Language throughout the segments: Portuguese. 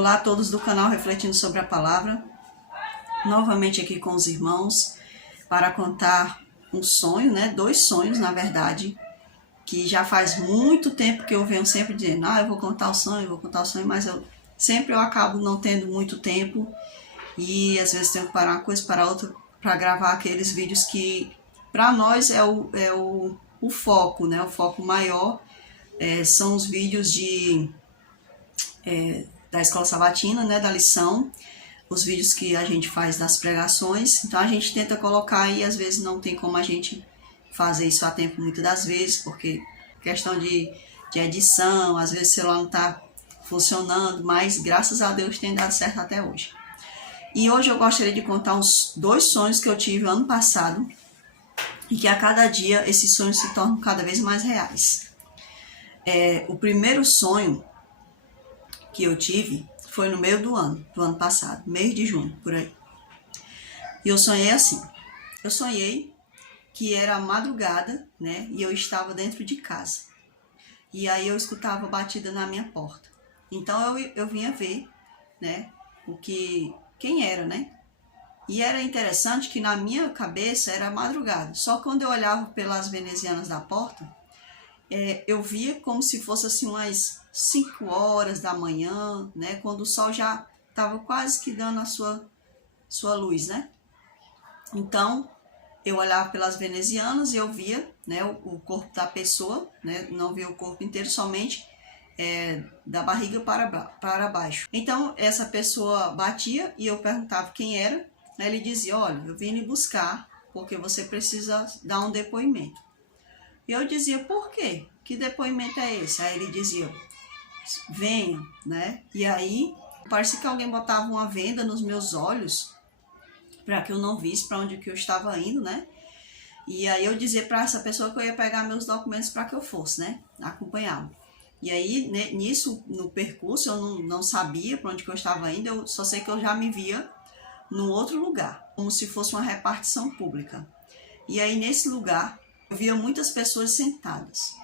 Olá a todos do canal Refletindo sobre a Palavra, novamente aqui com os irmãos para contar um sonho, dois sonhos na verdade, que já faz muito tempo que eu venho sempre dizendo, eu vou contar o sonho, mas eu acabo não tendo muito tempo e às vezes tenho que parar uma coisa para outra para gravar aqueles vídeos que para nós é o foco, o foco maior são os vídeos da escola sabatina, da lição, os vídeos que a gente faz das pregações. Então a gente tenta colocar e às vezes não tem como a gente fazer isso a tempo muitas das vezes, porque questão de edição, às vezes o celular não está funcionando, mas graças a Deus tem dado certo até hoje. E hoje eu gostaria de contar uns dois sonhos que eu tive ano passado e que a cada dia esses sonhos se tornam cada vez mais reais. O primeiro sonho que eu tive foi no meio do ano passado, mês de junho, por aí. E eu sonhei assim, eu sonhei que era madrugada, e eu estava dentro de casa. E aí eu escutava batida na minha porta. Então eu vinha ver, quem era, E era interessante que na minha cabeça era madrugada. Só que quando eu olhava pelas venezianas da porta, eu via como se fosse assim umas 5 horas da manhã, quando o sol já estava quase que dando a sua luz, Então, eu olhava pelas venezianas e eu via, o corpo da pessoa, não via o corpo inteiro, somente da barriga para baixo. Então, essa pessoa batia e eu perguntava quem era. Aí ele dizia, olha, eu vim lhe buscar porque você precisa dar um depoimento. E eu dizia, por quê? Que depoimento é esse? Aí ele dizia, venha, E aí, parecia que alguém botava uma venda nos meus olhos para que eu não visse para onde que eu estava indo, E aí eu dizia para essa pessoa que eu ia pegar meus documentos para que eu fosse, acompanhá-lo. E aí, nisso, no percurso, eu não sabia para onde que eu estava indo, eu só sei que eu já me via num outro lugar, como se fosse uma repartição pública. E aí, nesse lugar, eu via muitas pessoas sentadas.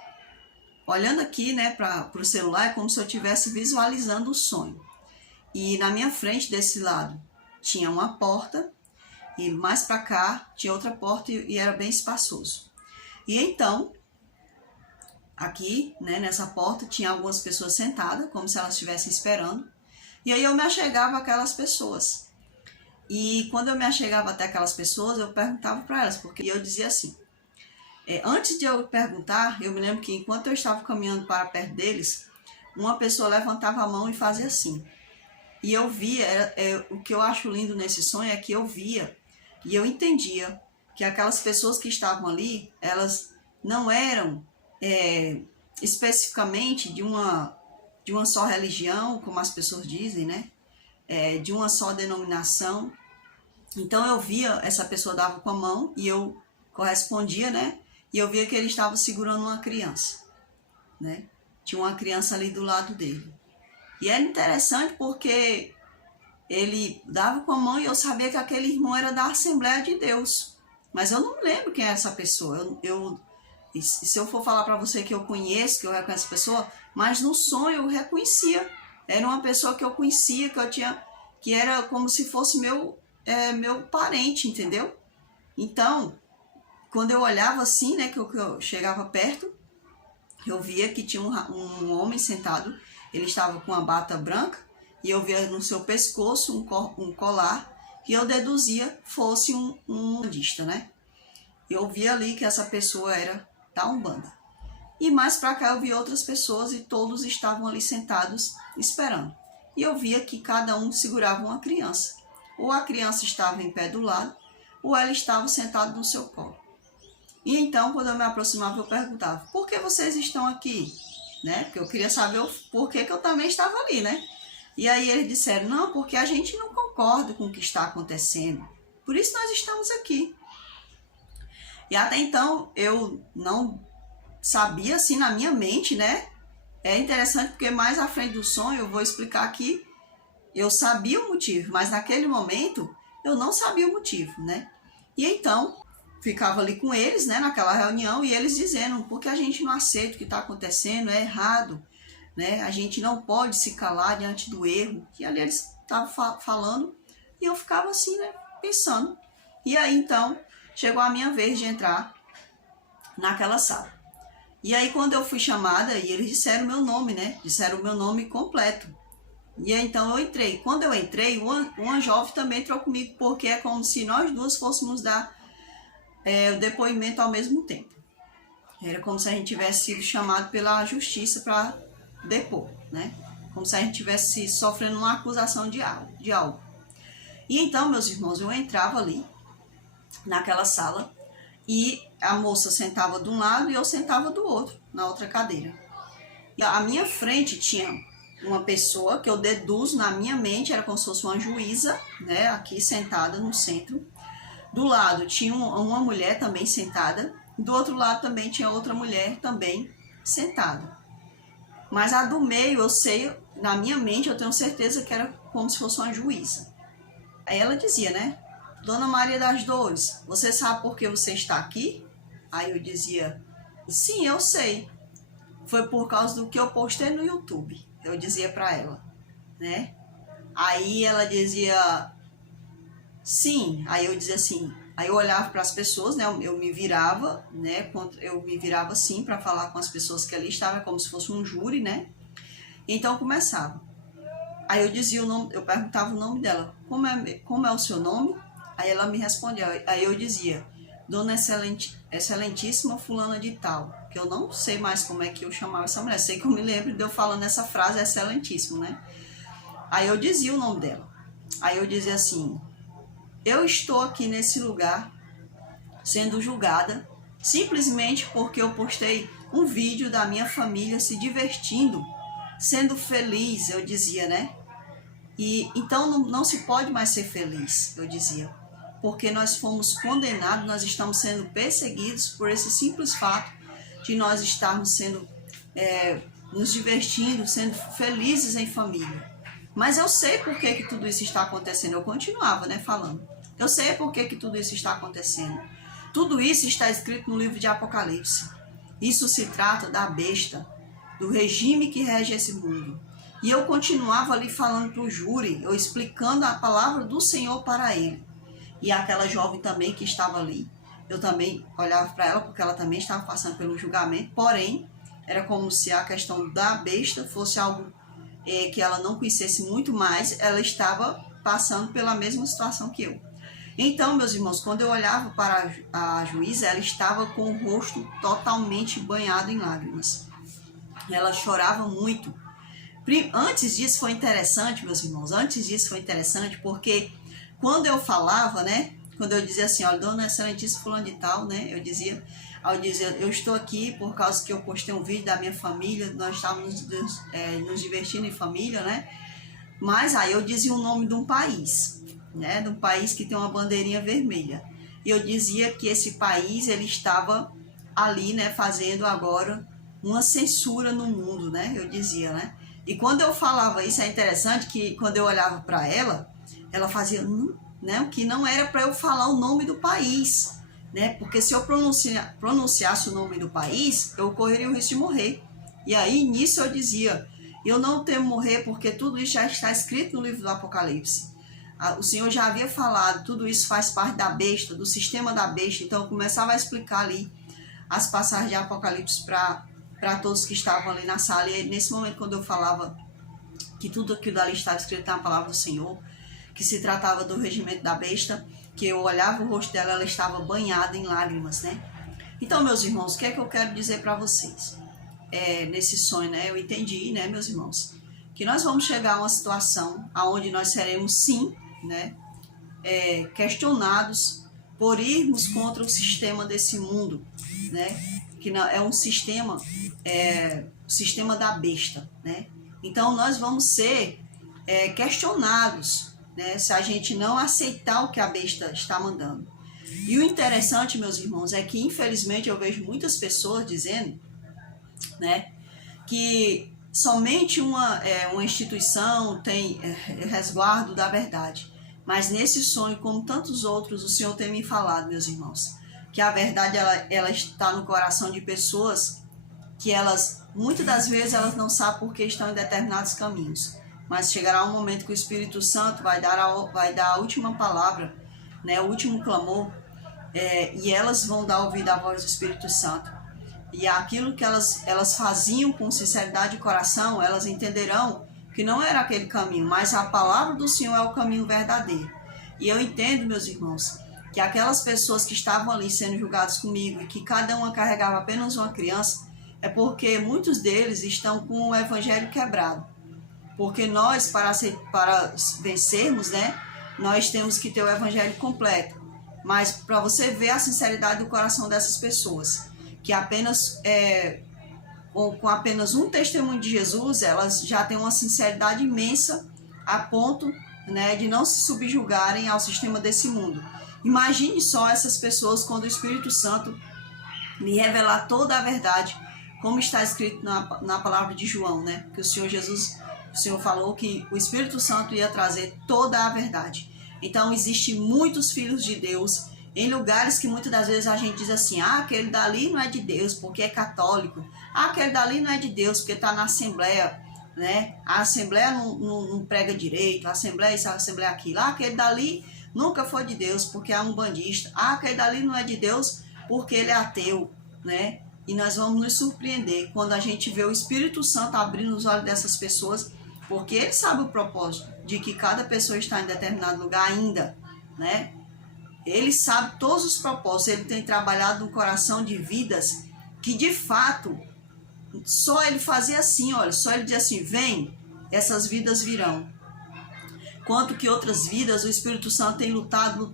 Olhando aqui, para o celular, é como se eu estivesse visualizando o sonho. E na minha frente, desse lado, tinha uma porta, e mais para cá tinha outra porta e era bem espaçoso. E então, aqui, nessa porta, tinha algumas pessoas sentadas, como se elas estivessem esperando. E aí eu me achegava àquelas pessoas. E quando eu me achegava até aquelas pessoas, eu perguntava para elas, porque eu dizia assim, antes de eu perguntar, eu me lembro que enquanto eu estava caminhando para perto deles, uma pessoa levantava a mão e fazia assim. E eu via, o que eu acho lindo nesse sonho é que eu via e eu entendia que aquelas pessoas que estavam ali, elas não eram especificamente de uma só religião, como as pessoas dizem, de uma só denominação. Então eu via, essa pessoa dava com a mão e eu correspondia, e eu via que ele estava segurando uma criança, Tinha uma criança ali do lado dele. E era interessante porque ele dava com a mão e eu sabia que aquele irmão era da Assembleia de Deus. Mas eu não me lembro quem era essa pessoa. Se eu for falar para você que eu conheço, que eu reconheço a pessoa, mas no sonho eu reconhecia. Era uma pessoa que eu conhecia, que era como se fosse meu parente, entendeu? Então, quando eu olhava assim, que eu chegava perto, eu via que tinha um homem sentado, ele estava com uma bata branca, e eu via no seu pescoço um colar, que eu deduzia fosse um umbandista, Eu via ali que essa pessoa era da Umbanda. E mais para cá eu vi outras pessoas e todos estavam ali sentados esperando. E eu via que cada um segurava uma criança. Ou a criança estava em pé do lado, ou ela estava sentada no seu colo. E então, quando eu me aproximava, eu perguntava, por que vocês estão aqui? Porque eu queria saber o porquê que eu também estava ali, E aí eles disseram, não, porque a gente não concorda com o que está acontecendo. Por isso nós estamos aqui. E até então, eu não sabia, assim, na minha mente, É interessante porque mais à frente do sonho eu vou explicar que eu sabia o motivo, mas naquele momento eu não sabia o motivo, E então, ficava ali com eles, naquela reunião, e eles dizendo, porque a gente não aceita o que está acontecendo, é errado. né? A gente não pode se calar diante do erro. E ali eles estavam falando e eu ficava assim, né? Pensando. E aí, então, chegou a minha vez de entrar naquela sala. E aí, quando eu fui chamada, e eles disseram meu nome, né? Disseram o meu nome completo. E aí, então, eu entrei. Quando eu entrei, uma jovem também entrou comigo, porque é como se nós duas fôssemos dar o depoimento ao mesmo tempo. Era como se a gente tivesse sido chamado pela justiça para depor, né? Como se a gente tivesse sofrendo uma acusação de algo. E então, meus irmãos, eu entrava ali, naquela sala, e a moça sentava de um lado e eu sentava do outro, na outra cadeira. E à minha frente tinha uma pessoa que eu deduzo na minha mente, era como se fosse uma juíza, né, aqui sentada no centro. Do lado tinha uma mulher também sentada, do outro lado também tinha outra mulher também sentada. Mas a do meio, eu sei, na minha mente, eu tenho certeza que era como se fosse uma juíza. Aí ela dizia, né? Dona Maria das Dores, você sabe por que você está aqui? Aí eu dizia, sim, eu sei. Foi por causa do que eu postei no YouTube. Eu dizia para ela, né? Aí ela dizia, sim. Aí eu dizia assim, aí eu olhava para as pessoas, né? Eu me virava, né? Eu me virava assim para falar com as pessoas que ali estavam, como se fosse um júri, né? Então eu começava. Aí eu dizia o nome, eu perguntava o nome dela, como é o seu nome? Aí ela me respondia, aí eu dizia, Dona Excelentíssima fulana de tal, que eu não sei mais como é que eu chamava essa mulher, sei que eu me lembro de eu falando essa frase, excelentíssimo, né? Aí eu dizia o nome dela, aí eu dizia assim, eu estou aqui nesse lugar sendo julgada simplesmente porque eu postei um vídeo da minha família se divertindo, sendo feliz, eu dizia, né? E então não se pode mais ser feliz, eu dizia, porque nós fomos condenados, nós estamos sendo perseguidos por esse simples fato de nós estarmos sendo, nos divertindo, sendo felizes em família. Mas eu sei por que tudo isso está acontecendo, eu continuava, né, falando. Eu sei por que tudo isso está acontecendo. Tudo isso está escrito no livro de Apocalipse. Isso se trata da besta, do regime que rege esse mundo. E eu continuava ali falando para o júri, eu explicando a palavra do Senhor para ele. E aquela jovem também que estava ali, eu também olhava para ela, porque ela também estava passando pelo julgamento, porém, era como se a questão da besta fosse algo que ela não conhecesse muito mais, ela estava passando pela mesma situação que eu. Então, meus irmãos, quando eu olhava para a juíza, ela estava com o rosto totalmente banhado em lágrimas. Ela chorava muito. Antes disso foi interessante, meus irmãos, porque quando eu falava, né, quando eu dizia assim, olha, Dona Excelentíssima fulano de tal, né, eu dizia, eu estou aqui por causa que eu postei um vídeo da minha família, nós estávamos nos divertindo em família, né, mas aí eu dizia o nome de um país, né, de um país que tem uma bandeirinha vermelha, e eu dizia que esse país, ele estava ali, né, fazendo agora uma censura no mundo, né, eu dizia, né, e quando eu falava isso, é interessante que quando eu olhava para ela, ela fazia, né, que não era para eu falar o nome do país, né, porque se eu pronunciasse o nome do país, eu correria o risco de morrer. E aí, nisso eu dizia, eu não temo morrer porque tudo isso já está escrito no livro do Apocalipse. O Senhor já havia falado, tudo isso faz parte da besta, do sistema da besta, então eu começava a explicar ali as passagens de Apocalipse para todos que estavam ali na sala. E nesse momento, quando eu falava que tudo aquilo ali estava escrito na palavra do Senhor, que se tratava do regimento da besta, que eu olhava o rosto dela, ela estava banhada em lágrimas, né? Então, meus irmãos, o que é que eu quero dizer para vocês? Nesse sonho, né, eu entendi, né, meus irmãos, que nós vamos chegar a uma situação onde nós seremos, sim, né, questionados por irmos contra o sistema desse mundo, né, que é um sistema, o sistema da besta, né? Então, nós vamos ser questionados, né, se a gente não aceitar o que a besta está mandando. E o interessante, meus irmãos, é que infelizmente eu vejo muitas pessoas dizendo, né, que somente uma instituição tem resguardo da verdade. Mas nesse sonho, como tantos outros, o Senhor tem me falado, meus irmãos, que a verdade ela está no coração de pessoas que elas, muitas das vezes, elas não sabem por que estão em determinados caminhos. Mas chegará um momento que o Espírito Santo vai dar a última palavra, né, o último clamor, e elas vão dar ouvido à voz do Espírito Santo. E aquilo que elas faziam com sinceridade de coração, elas entenderão que não era aquele caminho, mas a palavra do Senhor é o caminho verdadeiro. E eu entendo, meus irmãos, que aquelas pessoas que estavam ali sendo julgadas comigo e que cada uma carregava apenas uma criança, é porque muitos deles estão com o evangelho quebrado. Porque nós, para vencermos, né, nós temos que ter o evangelho completo. Mas para você ver a sinceridade do coração dessas pessoas, que apenas com apenas um testemunho de Jesus, elas já têm uma sinceridade imensa a ponto, né, de não se subjugarem ao sistema desse mundo. Imagine só essas pessoas quando o Espírito Santo lhe revelar toda a verdade, como está escrito na palavra de João, né? Que o Senhor falou que o Espírito Santo ia trazer toda a verdade. Então, existem muitos filhos de Deus em lugares que muitas das vezes a gente diz assim, aquele dali não é de Deus porque é católico, aquele dali não é de Deus porque está na Assembleia, né? A Assembleia não prega direito, a Assembleia isso, a Assembleia aquilo, aquele dali nunca foi de Deus porque é um bandista, aquele dali não é de Deus porque ele é ateu, né? E nós vamos nos surpreender quando a gente vê o Espírito Santo abrindo os olhos dessas pessoas, porque ele sabe o propósito de que cada pessoa está em determinado lugar ainda, né? Ele sabe todos os propósitos, ele tem trabalhado no coração de vidas que de fato, só ele fazia assim, olha, só ele dizia assim, vem, essas vidas virão. Quanto que outras vidas o Espírito Santo tem lutado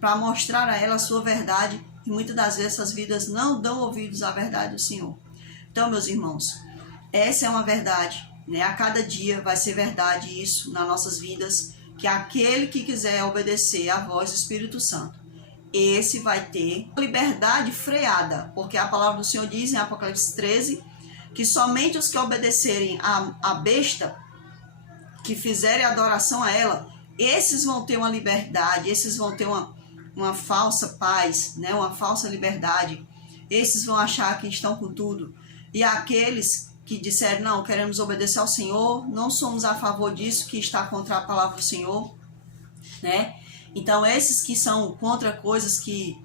para mostrar a ela a sua verdade, e muitas das vezes essas vidas não dão ouvidos à verdade do Senhor. Então, meus irmãos, essa é uma verdade, né? A cada dia vai ser verdade isso nas nossas vidas, que aquele que quiser obedecer à voz do Espírito Santo, esse vai ter liberdade freada, porque a palavra do Senhor diz em Apocalipse 13, que somente os que obedecerem à besta, que fizerem adoração a ela, esses vão ter uma liberdade, esses vão ter uma falsa paz, né? Uma falsa liberdade, esses vão achar que estão com tudo, e aqueles que disseram, não, queremos obedecer ao Senhor, não somos a favor disso, que está contra a palavra do Senhor, né? Então, esses que são contra coisas que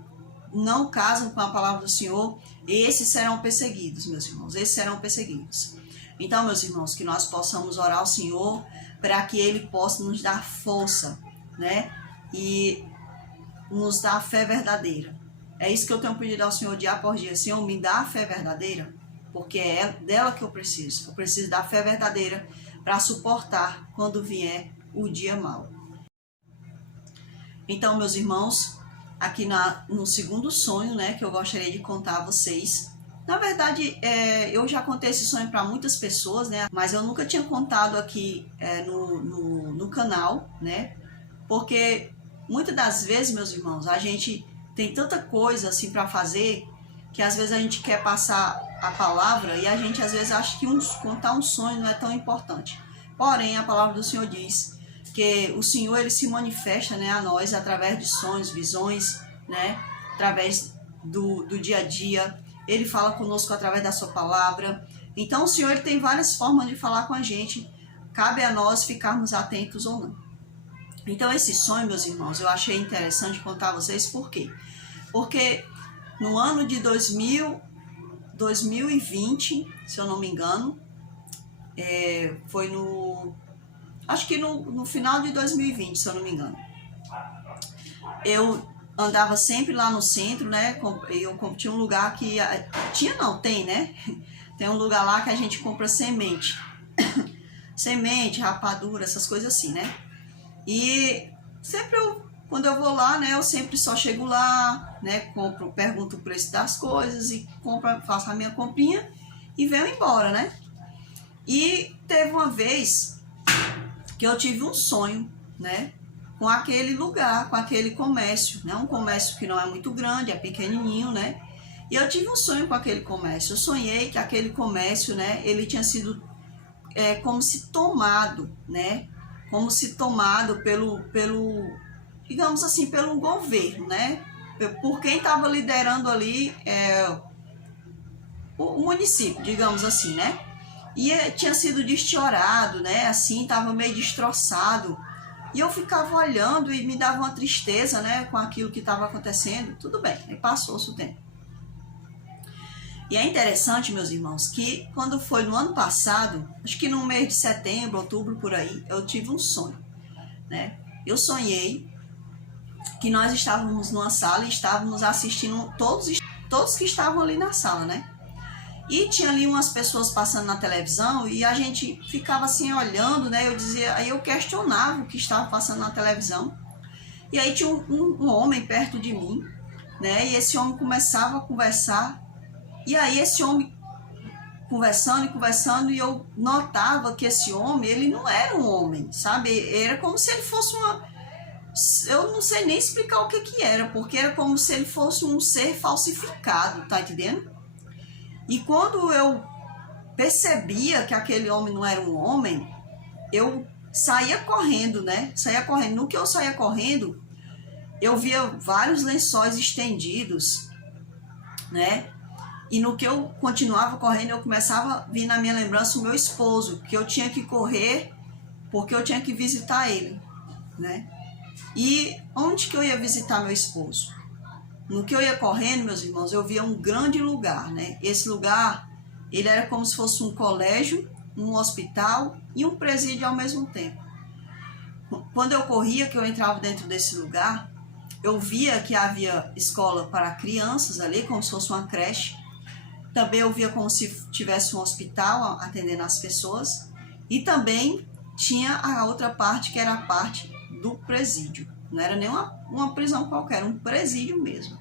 não casam com a palavra do Senhor, esses serão perseguidos, meus irmãos, esses serão perseguidos. Então, meus irmãos, que nós possamos orar ao Senhor para que Ele possa nos dar força, né? E nos dar a fé verdadeira. É isso que eu tenho pedido ao Senhor dia após dia. Senhor, me dá a fé verdadeira, porque é dela que eu preciso. Eu preciso da fé verdadeira para suportar quando vier o dia mau. Então, meus irmãos, aqui no segundo sonho, né, que eu gostaria de contar a vocês. Na verdade, eu já contei esse sonho para muitas pessoas, né, mas eu nunca tinha contado aqui no canal, né, porque muitas das vezes, meus irmãos, a gente tem tanta coisa assim para fazer que às vezes a gente quer passar a palavra e a gente às vezes acha que contar um sonho não é tão importante. Porém, a palavra do Senhor diz que o Senhor, ele se manifesta, né, a nós através de sonhos, visões, né, através do dia a dia. Ele fala conosco através da sua palavra. Então, o Senhor, ele tem várias formas de falar com a gente. Cabe a nós ficarmos atentos ou não. Então, esse sonho, meus irmãos, eu achei interessante contar a vocês. Por quê? Porque no ano de 2020, se eu não me engano, foi acho que no final de 2020, se eu não me engano. Eu andava sempre lá no centro, né? Tinha um lugar que... tem, né? Tem um lugar lá que a gente compra semente. Semente, rapadura, essas coisas assim, né? E sempre quando eu vou lá, né? Eu sempre só chego lá, né? Pergunto o preço das coisas e faço a minha comprinha e venho embora, né? E teve uma vez que eu tive um sonho, né? Com aquele lugar, com aquele comércio, né? Um comércio que não é muito grande, é pequenininho, né? E eu tive um sonho com aquele comércio. Eu sonhei que aquele comércio, né? Ele tinha sido como se tomado, né? Como se tomado pelo digamos assim, pelo governo, né? Por quem estava liderando ali o município, digamos assim, né? E tinha sido desfiorado, né? Assim, tava meio destroçado. E eu ficava olhando e me dava uma tristeza, né? Com aquilo que estava acontecendo. Tudo bem, aí passou-se o tempo. E é interessante, meus irmãos, que quando foi no ano passado, acho que no mês de setembro, outubro, por aí, eu tive um sonho, né? Eu sonhei que nós estávamos numa sala e estávamos assistindo todos que estavam ali na sala, né? E tinha ali umas pessoas passando na televisão e a gente ficava assim olhando, né? Aí eu questionava o que estava passando na televisão. E aí tinha um homem perto de mim, né? E esse homem começava a conversar. E aí esse homem conversando, e eu notava que esse homem, ele não era um homem, sabe? Era como se ele fosse eu não sei nem explicar o que era, porque era como se ele fosse um ser falsificado, tá entendendo? E quando eu percebia que aquele homem não era um homem, eu saía correndo, né? Saía correndo. No que eu saía correndo, eu via vários lençóis estendidos, né? E no que eu continuava correndo, eu começava a vir na minha lembrança o meu esposo, que eu tinha que correr porque eu tinha que visitar ele, né? E onde que eu ia visitar meu esposo? No que eu ia correndo, meus irmãos, eu via um grande lugar, né? Esse lugar, ele era como se fosse um colégio, um hospital e um presídio ao mesmo tempo. Quando eu corria, que eu entrava dentro desse lugar, eu via que havia escola para crianças ali, como se fosse uma creche. Também eu via como se tivesse um hospital atendendo as pessoas. E também tinha a outra parte, que era a parte do presídio. Não era nem uma prisão qualquer, era um presídio mesmo.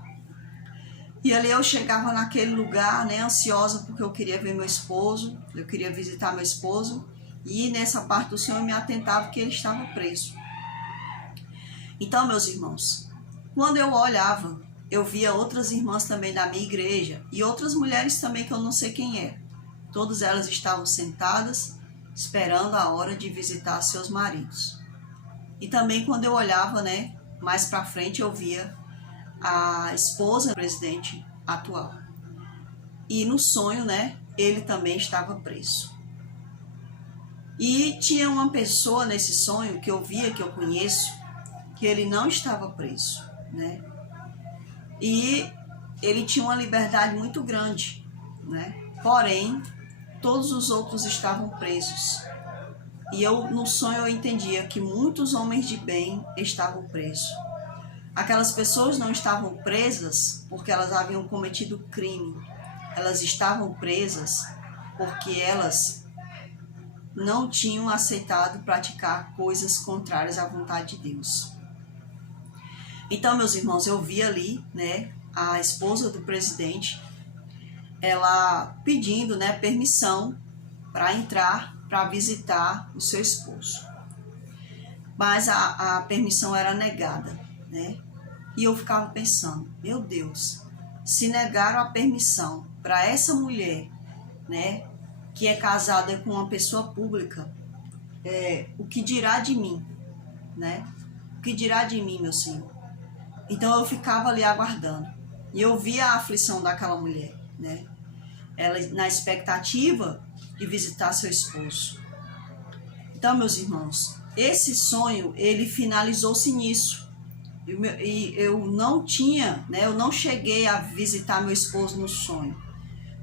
E ali eu chegava naquele lugar, né, ansiosa, porque eu queria ver meu esposo, eu queria visitar meu esposo. E nessa parte do Senhor me atentava que ele estava preso. Então, meus irmãos, quando eu olhava, eu via outras irmãs também da minha igreja e outras mulheres também que eu não sei quem é. Todas elas estavam sentadas, esperando a hora de visitar seus maridos. E também quando eu olhava, né, mais para frente, eu via a esposa do presidente atual. E no sonho, né, ele também estava preso. E tinha uma pessoa nesse sonho que eu via, que eu conheço, que ele não estava preso, né? E ele tinha uma liberdade muito grande, né? Porém, todos os outros estavam presos. E eu, no sonho, eu entendia que muitos homens de bem estavam presos. Aquelas pessoas não estavam presas porque elas haviam cometido crime. Elas estavam presas porque elas não tinham aceitado praticar coisas contrárias à vontade de Deus. Então, meus irmãos, eu vi ali, né, a esposa do presidente, ela pedindo, né, permissão para entrar, para visitar o seu esposo. Mas a permissão era negada, né? E eu ficava pensando, meu Deus, se negaram a permissão para essa mulher, né, que é casada com uma pessoa pública, o que dirá de mim, né? O que dirá de mim, meu Senhor? Então eu ficava ali aguardando. E eu via a aflição daquela mulher, né? Ela na expectativa de visitar seu esposo. Então, meus irmãos, esse sonho, ele finalizou-se nisso. E eu não tinha, né? Eu não cheguei a visitar meu esposo no sonho.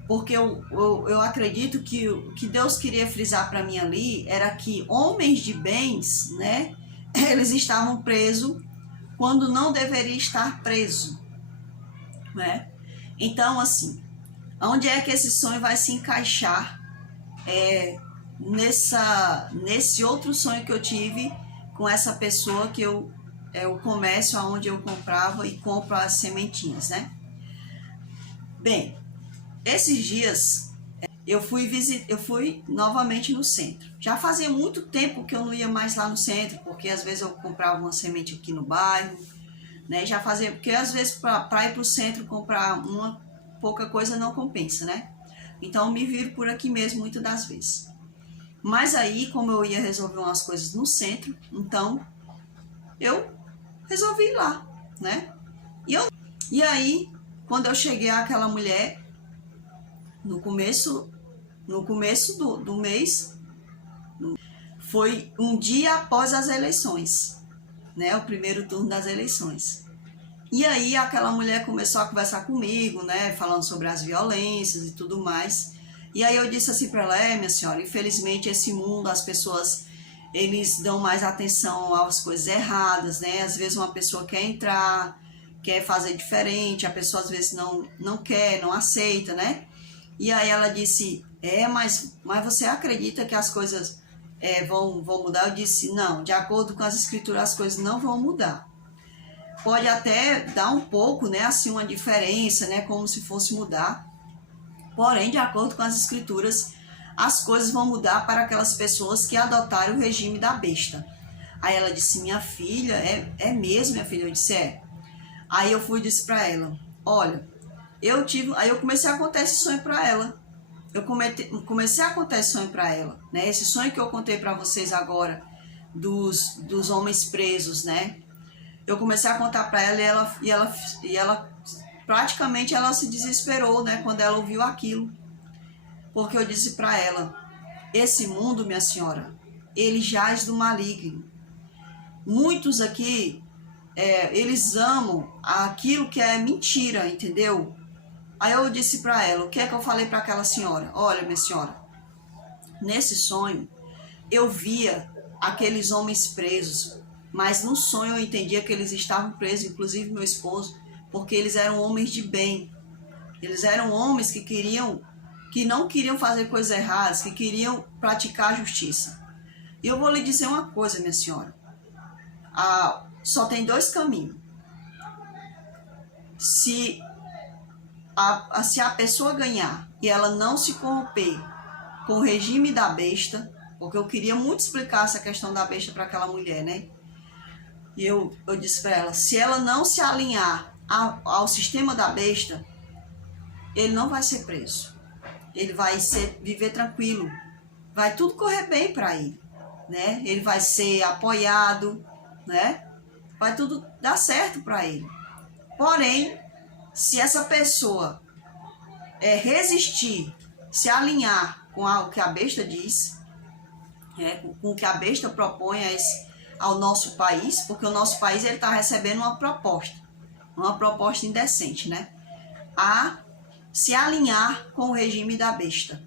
Porque eu acredito que o que Deus queria frisar para mim ali era que homens de bens, né? Eles estavam presos quando não deveria estar preso, né? Então, assim, onde é que esse sonho vai se encaixar? Nesse outro sonho que eu tive com essa pessoa que o comércio onde eu comprava e compro as sementinhas, né? Bem, esses dias eu fui novamente no centro. Já fazia muito tempo que eu não ia mais lá no centro, porque às vezes eu comprava uma semente aqui no bairro, né? Já fazia, porque às vezes para ir para o centro comprar uma pouca coisa não compensa, né? Então eu me viro por aqui mesmo muitas das vezes. Mas aí, como eu ia resolver umas coisas no centro, então eu resolvi ir lá, né? E aí, quando eu cheguei àquela mulher, no começo do mês, foi um dia após as eleições, né? O primeiro turno das eleições. E aí aquela mulher começou a conversar comigo, né? Falando sobre as violências e tudo mais. E aí eu disse assim para ela, minha senhora, infelizmente esse mundo, as pessoas, eles dão mais atenção às coisas erradas, né? Às vezes uma pessoa quer entrar, quer fazer diferente, a pessoa às vezes não quer, não aceita, né? E aí ela disse, mas você acredita que as coisas vão mudar? Eu disse, não, de acordo com as escrituras as coisas não vão mudar. Pode até dar um pouco, né, assim, uma diferença, né, como se fosse mudar. Porém, de acordo com as escrituras, as coisas vão mudar para aquelas pessoas que adotaram o regime da besta. Aí ela disse, minha filha, é mesmo, minha filha? Eu disse, Aí eu fui e disse para ela, olha, aí eu comecei a contar esse sonho para ela. Eu comecei a contar esse sonho para ela, né? Esse sonho que eu contei para vocês agora, dos homens presos, né? Eu comecei a contar para ela e ela praticamente ela se desesperou, né? Quando ela ouviu aquilo. Porque eu disse para ela, esse mundo, minha senhora, ele jaz do maligno. Muitos aqui, eles amam aquilo que é mentira, entendeu? Aí eu disse para ela, o que é que eu falei para aquela senhora? Olha, minha senhora, nesse sonho eu via aqueles homens presos, mas no sonho eu entendia que eles estavam presos, inclusive meu esposo, porque eles eram homens de bem. Eles eram homens que não queriam fazer coisas erradas, que queriam praticar a justiça. E eu vou lhe dizer uma coisa, minha senhora. Só tem dois caminhos. Se a pessoa ganhar e ela não se corromper com o regime da besta, porque eu queria muito explicar essa questão da besta para aquela mulher, né? E eu disse para ela, se ela não se alinhar ao sistema da besta, ele não vai ser preso. Ele vai viver tranquilo. Vai tudo correr bem para ele, né? Ele vai ser apoiado, né? Vai tudo dar certo para ele. Porém, se essa pessoa resistir, se alinhar com o que a besta diz, com o que a besta propõe ao nosso país, porque o nosso país está recebendo uma proposta indecente, né? A se alinhar com o regime da besta.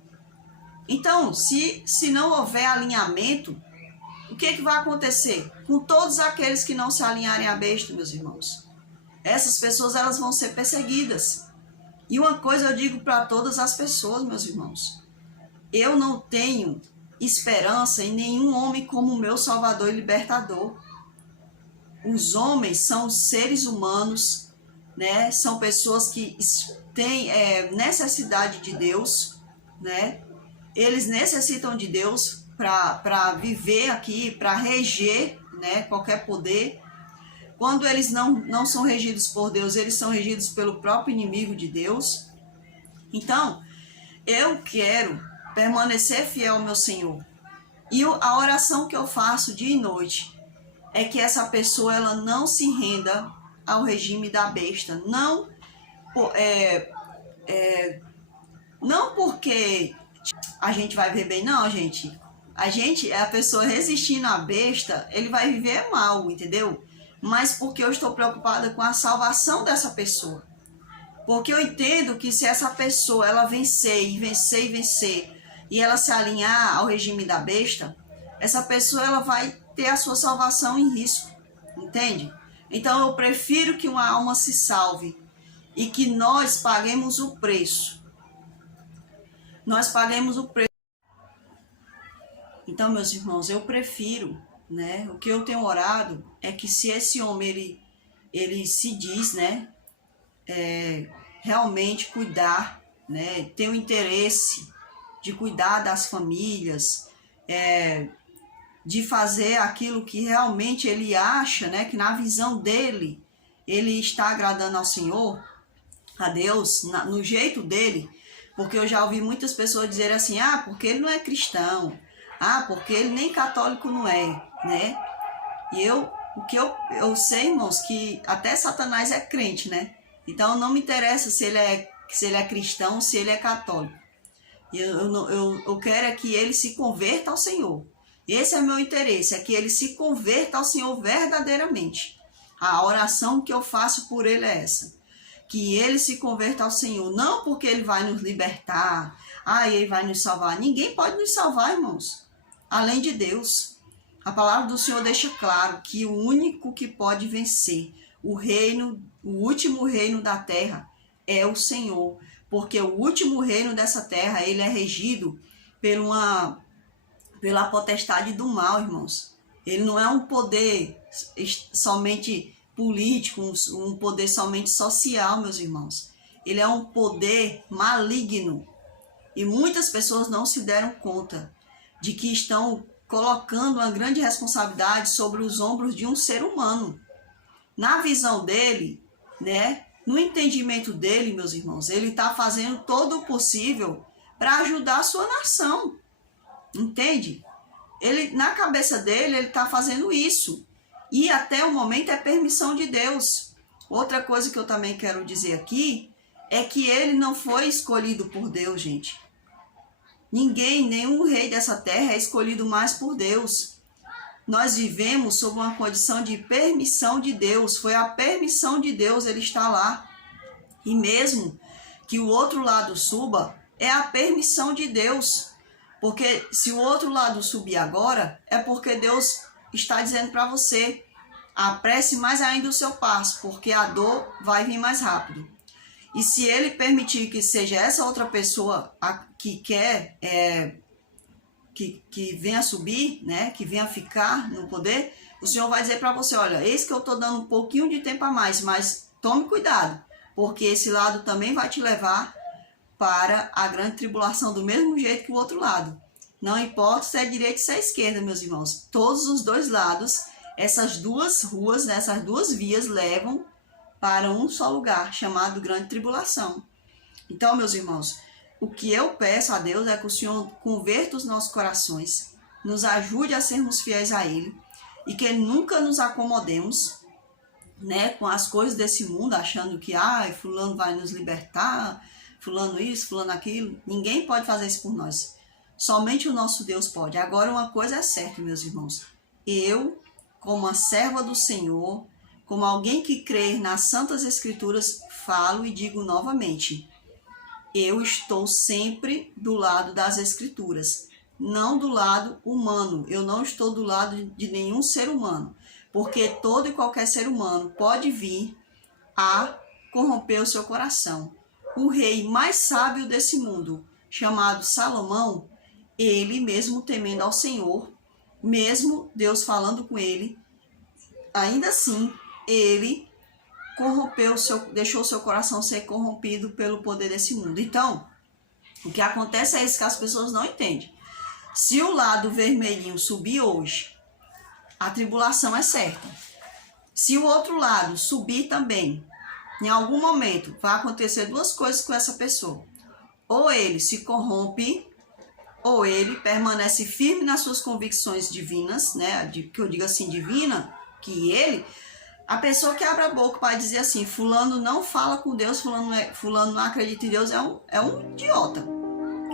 Então, se não houver alinhamento, o que vai acontecer com todos aqueles que não se alinharem à besta, meus irmãos? Essas pessoas, elas vão ser perseguidas. E uma coisa eu digo para todas as pessoas, meus irmãos, eu não tenho esperança em nenhum homem como o meu Salvador e Libertador. Os homens são seres humanos, né? São pessoas que têm necessidade de Deus, né? Eles necessitam de Deus para viver aqui, para reger, né, qualquer poder. Quando eles não são regidos por Deus, eles são regidos pelo próprio inimigo de Deus. Então, eu quero permanecer fiel ao meu Senhor. E a oração que eu faço dia e noite é que essa pessoa ela não se renda ao regime da besta. Não porque a gente vai viver bem, não, gente. A pessoa resistindo à besta, ele vai viver mal, entendeu? Mas porque eu estou preocupada com a salvação dessa pessoa. Porque eu entendo que se essa pessoa ela vencer, e ela se alinhar ao regime da besta, essa pessoa ela vai ter a sua salvação em risco, entende? Então eu prefiro que uma alma se salve e que nós paguemos o preço. Nós paguemos o preço. Então, meus irmãos, eu prefiro, né? O que eu tenho orado é que se esse homem ele se diz, né, realmente cuidar, né, ter o interesse de cuidar das famílias, de fazer aquilo que realmente ele acha, né, que na visão dele ele está agradando ao Senhor, a Deus, no jeito dele, porque eu já ouvi muitas pessoas dizerem assim, porque ele não é cristão, porque ele nem católico não é, né? E o que eu sei, irmãos, que até Satanás é crente, né? Então não me interessa se ele é cristão, se ele é católico. Eu quero é que ele se converta ao Senhor. Esse é meu interesse, é que ele se converta ao Senhor verdadeiramente. A oração que eu faço por ele é essa. Que ele se converta ao Senhor, não porque ele vai nos libertar, ele vai nos salvar. Ninguém pode nos salvar, irmãos, além de Deus. A palavra do Senhor deixa claro que o único que pode vencer o reino, o último reino da terra é o Senhor. Porque o último reino dessa terra, ele é regido pela potestade do mal, irmãos. Ele não é um poder somente político, um poder somente social, meus irmãos. Ele é um poder maligno. E muitas pessoas não se deram conta de que estão colocando uma grande responsabilidade sobre os ombros de um ser humano. Na visão dele, né? No entendimento dele, meus irmãos, ele está fazendo todo o possível para ajudar a sua nação. Entende? Na cabeça dele, ele está fazendo isso. E até o momento é permissão de Deus. Outra coisa que eu também quero dizer aqui é que ele não foi escolhido por Deus, gente. Nenhum rei dessa terra é escolhido mais por Deus. Nós vivemos sob uma condição de permissão de Deus. Foi a permissão de Deus ele está lá. E mesmo que o outro lado suba, é a permissão de Deus. Porque se o outro lado subir agora, é porque Deus está dizendo para você, apresse mais ainda o seu passo, porque a dor vai vir mais rápido. E se ele permitir que seja essa outra pessoa que quer, que venha subir, né, que venha ficar no poder, o Senhor vai dizer para você, olha, eis que eu estou dando um pouquinho de tempo a mais, mas tome cuidado, porque esse lado também vai te levar para a grande tribulação do mesmo jeito que o outro lado. Não importa se é direita ou se é esquerda, meus irmãos. Todos os dois lados, essas duas ruas, né, essas duas vias levam para um só lugar, chamado grande tribulação. Então, meus irmãos, o que eu peço a Deus é que o Senhor converta os nossos corações, nos ajude a sermos fiéis a Ele e que nunca nos acomodemos, né, com as coisas desse mundo, achando que fulano vai nos libertar, fulano isso, fulano aquilo. Ninguém pode fazer isso por nós. Somente o nosso Deus pode. Agora uma coisa é certa, meus irmãos. Eu, como uma serva do Senhor, como alguém que crê nas Santas Escrituras, falo e digo novamente. Eu estou sempre do lado das Escrituras, não do lado humano. Eu não estou do lado de nenhum ser humano, porque todo e qualquer ser humano pode vir a corromper o seu coração. O rei mais sábio desse mundo, chamado Salomão, ele mesmo temendo ao Senhor, mesmo Deus falando com ele, ainda assim, ele deixou o seu coração ser corrompido pelo poder desse mundo. Então, o que acontece é isso que as pessoas não entendem. Se o lado vermelhinho subir hoje, a tribulação é certa. Se o outro lado subir também, em algum momento vai acontecer duas coisas com essa pessoa. Ou ele se corrompe, ou ele permanece firme nas suas convicções divinas, né? Que eu digo assim, divina, que a pessoa que abre a boca para dizer assim, fulano não fala com Deus, fulano não acredita em Deus, é um idiota.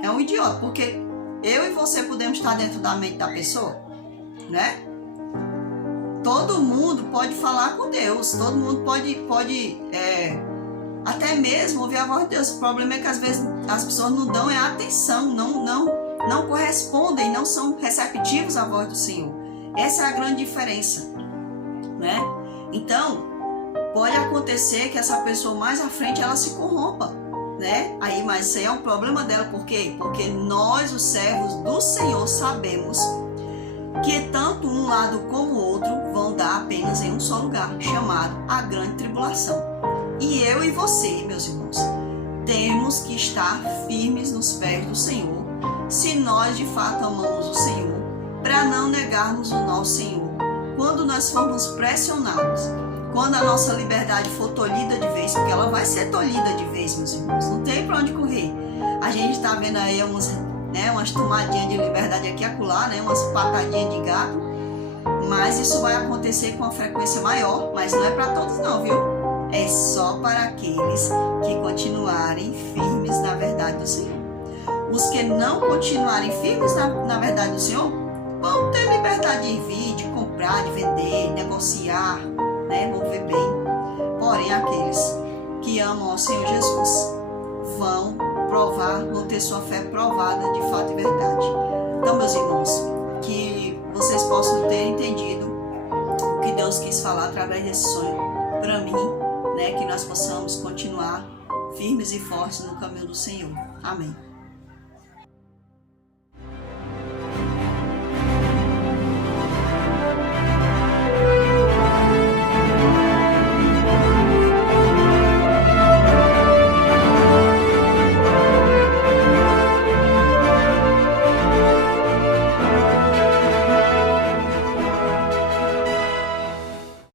É um idiota, porque eu e você podemos estar dentro da mente da pessoa, né? Todo mundo pode falar com Deus, todo mundo pode até mesmo ouvir a voz de Deus. O problema é que às vezes as pessoas não dão atenção, não correspondem, não são receptivos à voz do Senhor. Essa é a grande diferença, né? Então, pode acontecer que essa pessoa mais à frente ela se corrompa, né? Mas isso aí é um problema dela, por quê? Porque nós, os servos do Senhor, sabemos que tanto um lado como o outro vão dar apenas em um só lugar, chamado a grande tribulação. E eu e você, meus irmãos, temos que estar firmes nos pés do Senhor, se nós de fato amamos o Senhor, para não negarmos o nosso Senhor. Quando nós formos pressionados, quando a nossa liberdade for tolhida de vez, porque ela vai ser tolhida de vez, meus irmãos, não tem para onde correr. A gente está vendo aí umas tomadinhas de liberdade aqui e acolá, né, umas patadinhas de gato, mas isso vai acontecer com uma frequência maior, mas não é para todos não, viu? É só para aqueles que continuarem firmes na verdade do Senhor. Os que não continuarem firmes na verdade do Senhor vão ter liberdade de vir, de comprar, de vender, negociar, né? Vão viver bem. Porém, aqueles que amam ao Senhor Jesus vão provar, vão ter sua fé provada de fato e verdade. Então, meus irmãos, que vocês possam ter entendido o que Deus quis falar através desse sonho para mim, né? Que nós possamos continuar firmes e fortes no caminho do Senhor. Amém.